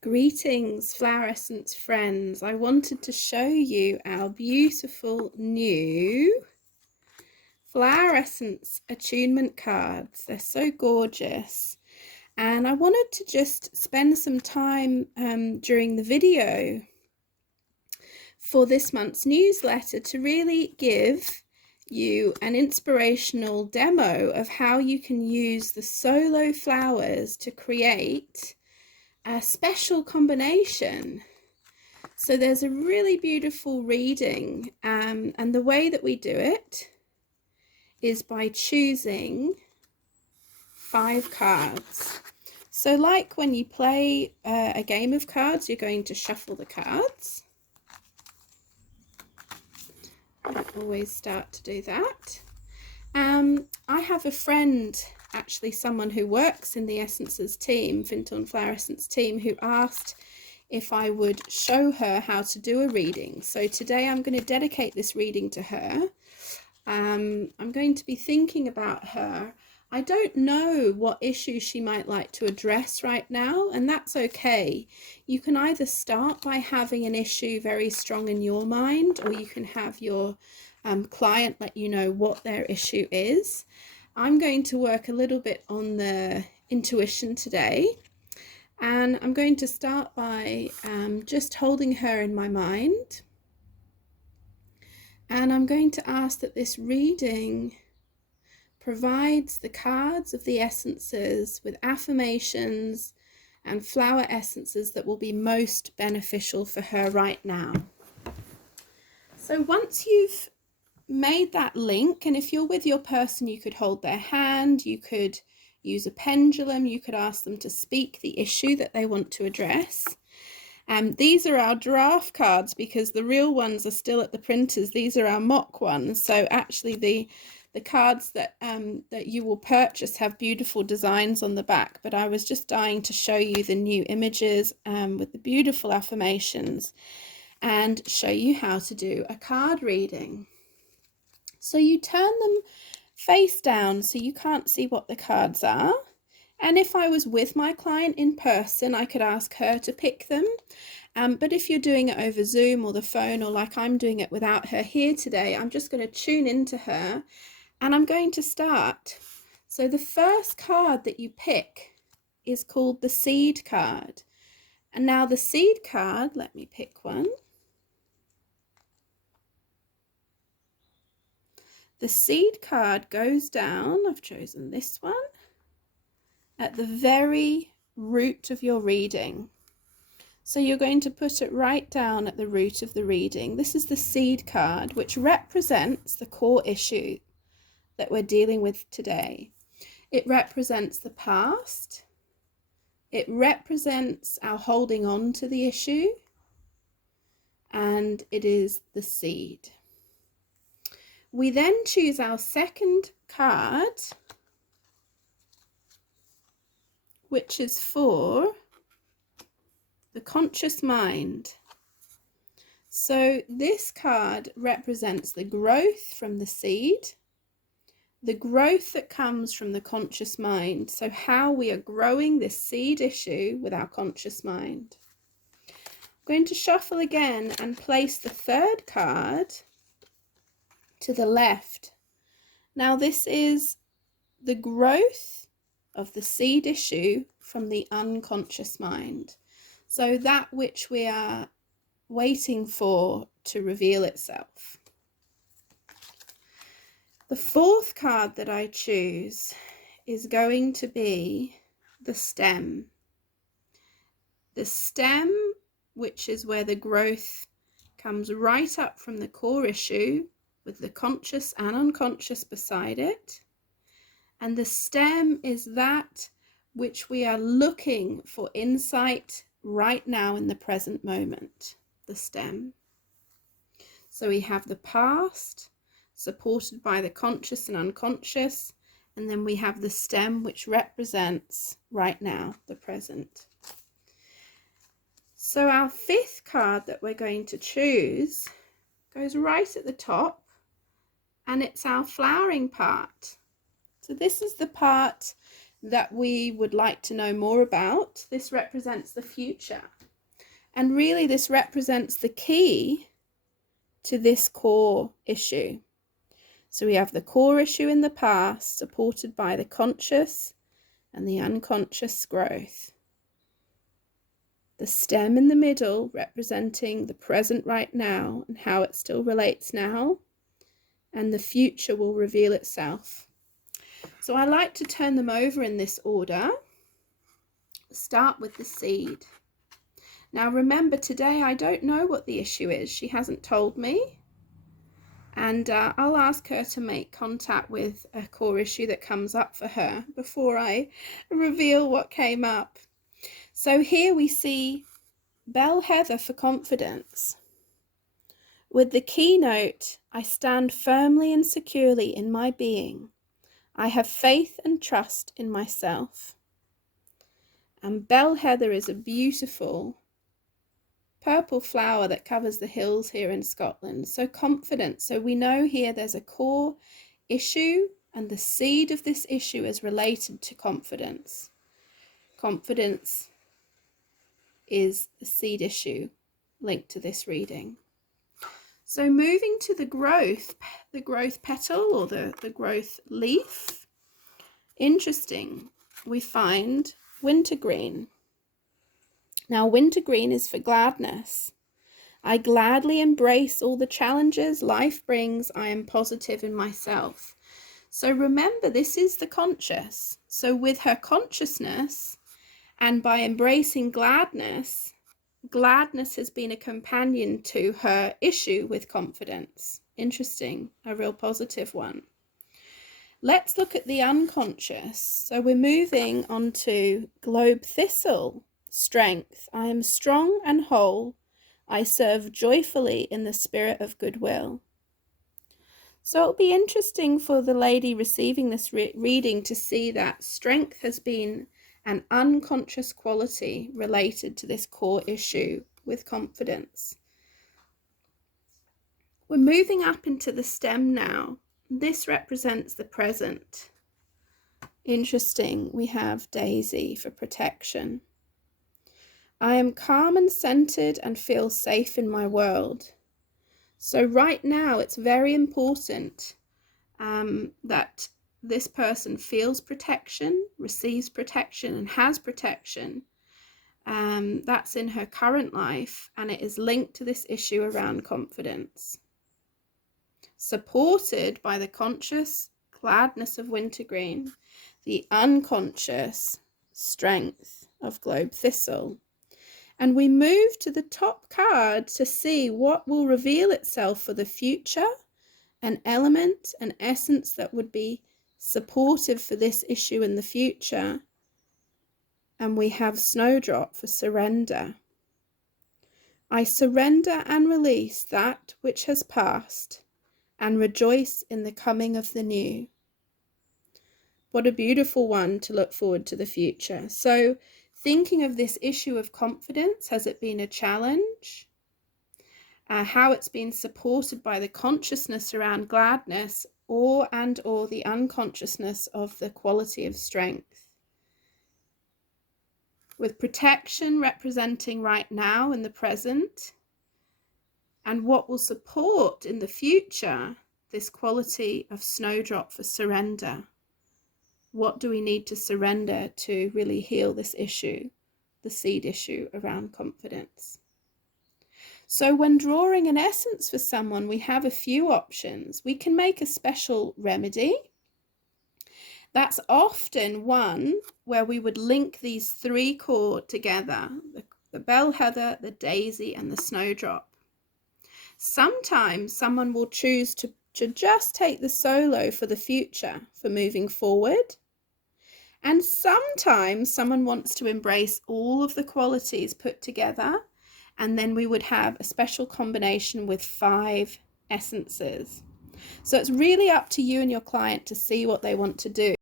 Greetings, flower essence friends. I wanted to show you our beautiful new flower essence attunement cards. They're so gorgeous. And I wanted to just spend some time during the video for this month's newsletter to really give you an inspirational demo of how you can use the solo flowers to create a special combination. So there's a really beautiful reading, and the way that we do it is by choosing 5 cards. So like when you play a game of cards, you're going to shuffle the cards. I always start to do that. I have a friend, actually someone who works in the Essences team, Findhorn Flower Essence team, who asked if I would show her how to do a reading. So today I'm going to dedicate this reading to her. I'm going to be thinking about her. I don't know what issue she might like to address right now, and that's okay. You can either start by having an issue very strong in your mind, or you can have your client let you know what their issue is. I'm going to work a little bit on the intuition today, and I'm going to start by just holding her in my mind. And I'm going to ask that this reading provides the cards of the essences with affirmations and flower essences that will be most beneficial for her right now. So once you've made that link, and if you're with your person, you could hold their hand, you could use a pendulum, you could ask them to speak the issue that they want to address. These are our draft cards because the real ones are still at the printers. These are our mock ones. So actually the cards that you will purchase have beautiful designs on the back, but I was just dying to show you the new images with the beautiful affirmations and show you how to do a card reading. So you turn them face down so you can't see what the cards are. And if I was with my client in person, I could ask her to pick them. But if you're doing it over Zoom or the phone, or like I'm doing it without her here today, I'm just going to tune into her and I'm going to start. So the first card that you pick is called the seed card. And now the seed card, let me pick one. The seed card goes down, I've chosen this one, at the very root of your reading. So you're going to put it right down at the root of the reading. This is the seed card, which represents the core issue that we're dealing with today. It represents the past. It represents our holding on to the issue. And it is the seed. We then choose our second card, which is for the conscious mind. So this card represents the growth from the seed, the growth that comes from the conscious mind. So how we are growing this seed issue with our conscious mind. I'm going to shuffle again and place the third card to the left. Now this is the growth of the seed issue from the unconscious mind. So that which we are waiting for to reveal itself. The fourth card that I choose is going to be the stem. The stem, which is where the growth comes right up from the core issue with the conscious and unconscious beside it. And the stem is that which we are looking for insight right now in the present moment, the stem. So we have the past supported by the conscious and unconscious, and then we have the stem which represents right now, the present. So our fifth card that we're going to choose goes right at the top, and it's our flowering part. So this is the part that we would like to know more about. This represents the future. And really, this represents the key to this core issue. So we have the core issue in the past, supported by the conscious and the unconscious growth. The stem in the middle representing the present right now and how it still relates now, and the future will reveal itself. So I like to turn them over in this order. Start with the seed. Now remember, today I don't know what the issue is. She hasn't told me. And I'll ask her to make contact with a core issue that comes up for her before I reveal what came up. So here we see Bell Heather for confidence. With the keynote, I stand firmly and securely in my being. I have faith and trust in myself. And Bell Heather is a beautiful purple flower that covers the hills here in Scotland. So confident. So we know here there's a core issue, and the seed of this issue is related to confidence. Confidence is the seed issue linked to this reading. So moving to the growth petal or the growth leaf. Interesting. We find wintergreen. Now wintergreen is for gladness. I gladly embrace all the challenges life brings. I am positive in myself. So remember, this is the conscious. So with her consciousness and by embracing gladness, gladness has been a companion to her issue with confidence. Interesting, a real positive one. Let's look at the unconscious. So we're moving on to globe thistle. Strength. I am strong and whole. I serve joyfully in the spirit of goodwill. So it'll be interesting for the lady receiving this reading to see that strength has been an unconscious quality related to this core issue with confidence. We're moving up into the stem now. This represents the present. Interesting. We have Daisy for protection. I am calm and centered and feel safe in my world. So right now it's very important that this person feels protection, receives protection and has protection. That's in her current life, and it is linked to this issue around confidence. Supported by the conscious gladness of wintergreen, the unconscious strength of globe thistle. And we move to the top card to see what will reveal itself for the future, an element, an essence that would be supportive for this issue in the future. And we have Snowdrop for surrender. I surrender and release that which has passed and rejoice in the coming of the new. What a beautiful one to look forward to the future. So thinking of this issue of confidence, has it been a challenge? How it's been supported by the consciousness around gladness or the unconsciousness of the quality of strength. With protection representing right now in the present, and what will support in the future this quality of Snowdrop for surrender. What do we need to surrender to really heal this issue, the seed issue around confidence? So when drawing an essence for someone, we have a few options. We can make a special remedy. That's often one where we would link these three core together, the bell heather, the daisy, and the snowdrop. Sometimes someone will choose to just take the solo for the future, for moving forward. And sometimes someone wants to embrace all of the qualities put together, and then we would have a special combination with 5 essences. So it's really up to you and your client to see what they want to do.